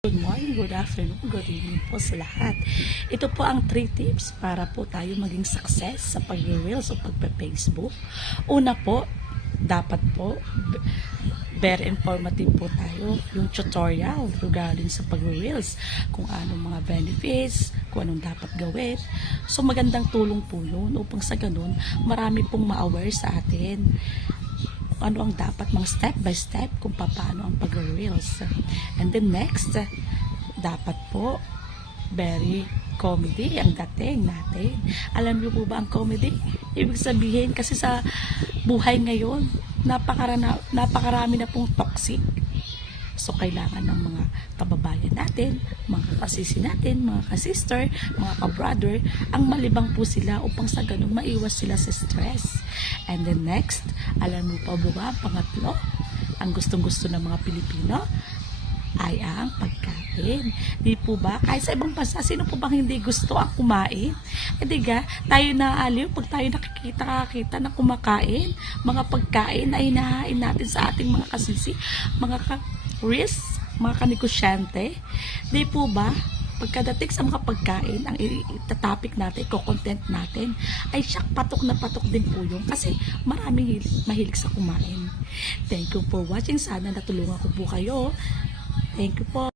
Good morning, good afternoon, good evening po sa lahat. Ito po ang 3 tips para po tayo maging success sa pag-reels o pagpe-Facebook. Una po, dapat po very informative po tayo yung tutorial regarding sa pag-reels, kung anong mga benefits, kung anong dapat gawin. So magandang tulong po yun upang sa ganun marami pong ma-aware sa atin ano ang dapat, mga step by step kung paano ang pag-reels. And then next, dapat po very comedy ang dating natin. Alam niyo po ba ang comedy? Ibig sabihin kasi sa buhay ngayon, napakarami na pong toxic. So, kailangan ng mga kababayan natin, mga kasisi natin, mga kasister, mga kabrother, ang malibang po sila upang sa ganun maiwas sila sa stress. And then next, alam mo pa ba, pangatlo, ang gustong-gusto ng mga Pilipino ay ang pagkain. Di po ba? Kahit sa ibang bansa, sino po bang hindi gusto ang kumain? Hindi ga? Tayo naaliw pag tayo nakikita na kumakain. Mga pagkain ay inahain natin sa ating mga kasisi, mga risk, mga kanegosyante. Di po ba? Pagkadating sa mga pagkain, ang itatopic natin, content natin, ay siyak patok na patok din po yun kasi maraming mahilig sa kumain. Thank you for watching. Sana natulungan ko po kayo. Thank you po.